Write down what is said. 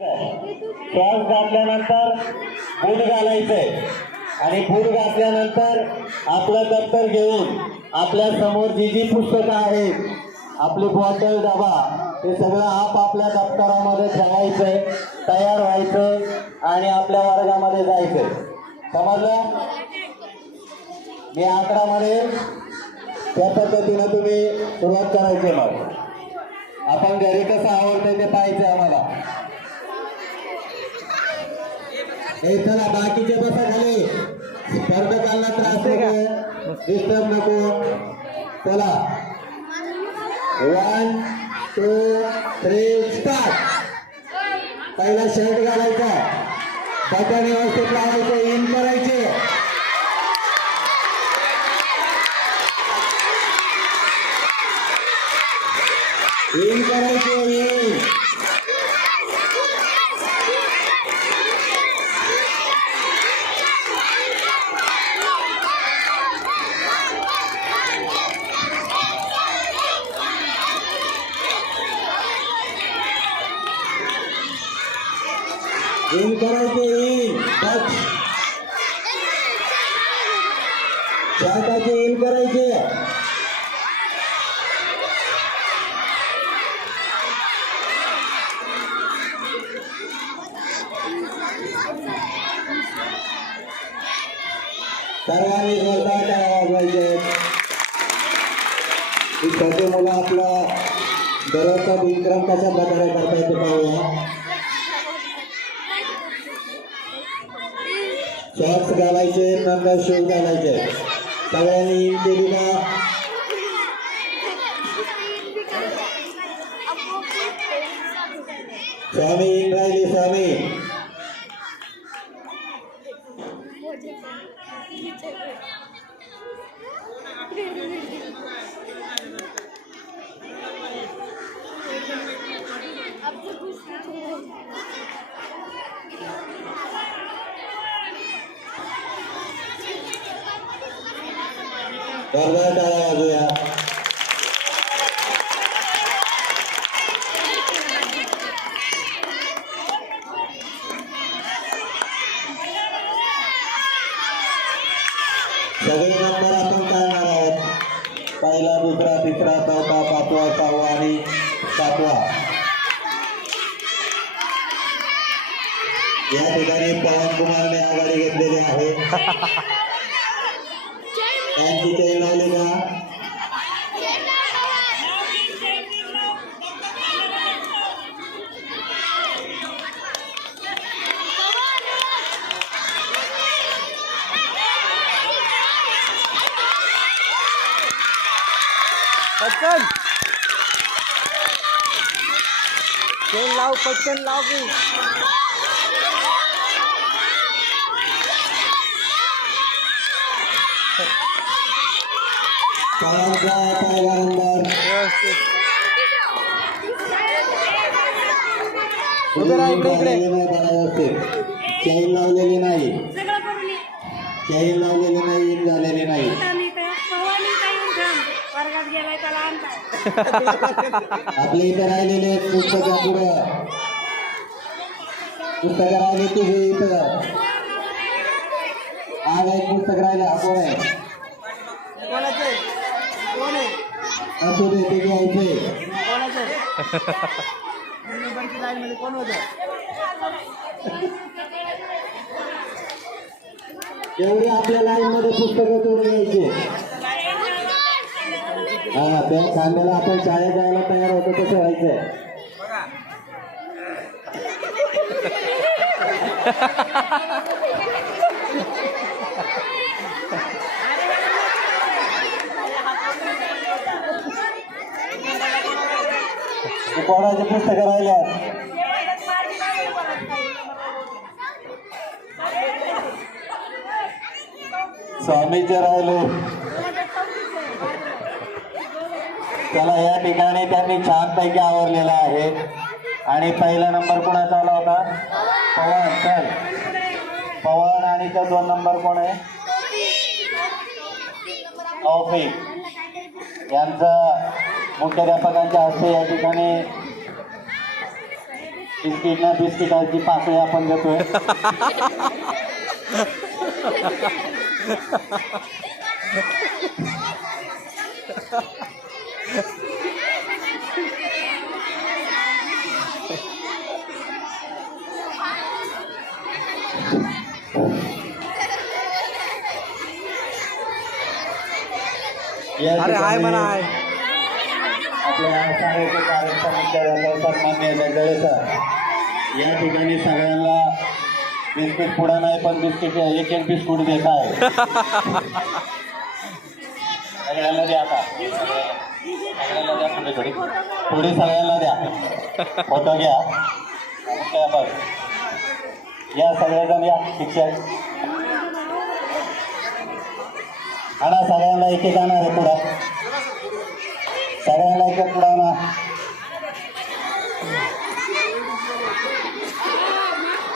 श्वास घातल्यानंतर बूट घालायचंय आणि बूट घातल्यानंतर आपलं दप्तर घेऊन आपल्या समोर जी पुस्तकं आहेत, आपली बॉटल डबा, हे सगळं आपल्या दप्तरामध्ये ठेवायचंय, तयार व्हायचं आणि आपल्या वर्गामध्ये जायचंय. समजलं? मी 11 मध्ये त्या पद्धतीनं तुम्ही सुरुवात करायची. मग आपण घरी कसं आवडतंय ते पाहायचं आम्हाला. हे चला बाकीचे बसा खाली, स्पर्धकांना त्रास नको, डिस्टर्ब नको. चला 1 2 3 स्टार्ट. पहिला शर्ट घालायचा, बटन व्यवस्थित लावायचे, इन करायचे. इन करायचे, इन. इन करायचे, इन. शर्टाचे इन करायचे. सर्वांनी जोरदार टाळ्या वाजवायचे. छोटे मुलं आपला दररोजचा दिनक्रम कशा प्रकारे करता येतो पाहूया. शॉक्स घालायचे, नंतर शूज घालायचे. सगळ्यांनी इन केली का? स्वामी इन राहिली, स्वामी. जोरदार टाळ्या वाजूया. सगळे नंबर आपण काढणार आहोत. पहिला, दुसरा, तिसरा, चौथा, 5वा, 6वा आणि 7वा. या ठिकाणी पवन कुमारने आघाडी घेतलेली आहे. त्यांची चेन लावली का? पटकन चेन लाव, पटकन लाव की. चैन लावलेली नाही, चैन लावलेली नाही, इन झालेली नाही. आपल्या इथे राहिलेले पुस्तकं पुढं, पुस्तकं राहिले तुझे इथं. आज एक पुस्तक राहिलं, हा कोण आहे? असू दे, ते घ्यायचे. कोण होतं? एवढी आपल्या लाईन मध्ये पुस्तकं तोडून घ्यायची. हा, त्या खांद्याला आपण शाळेत जायला तयार होतो तसं व्हायचंय. कोणाची पुस्तकं राहिल्या? स्वामीचे राहिले. त्याला या ठिकाणी त्यांनी छानपैकी आवरलेला आहे. आणि पहिला नंबर कोणाचा आला होता? पवन. चल, पवन. आणि तो 2 नंबर कोण आहे? तौफिक. यांचं मुख्याध्यापकांच्या हस्ते या ठिकाणी बिस्किटला बिस्किटाची पाकळी आपण देतोय. या अरे हाय ठिकाणी म्हणा हाय. आपल्या शाळेचे कार्यक्रम सन्मान्य जगदळे सर या ठिकाणी सगळ्यांना बिस्किट पुढा नाही पण बिस्किट एक एक बिस्कुट देत आहे. सगळ्यांना द्या आता सगळ्यांना द्या थोडी थोडी थोडी सगळ्यांना द्या. फोटो घ्या काय बघ या सगळेजण या शिक्षक आणा सगळ्यांना एक एक आणा रे पुढा सगळ्यांना एक एक पुढा आणा.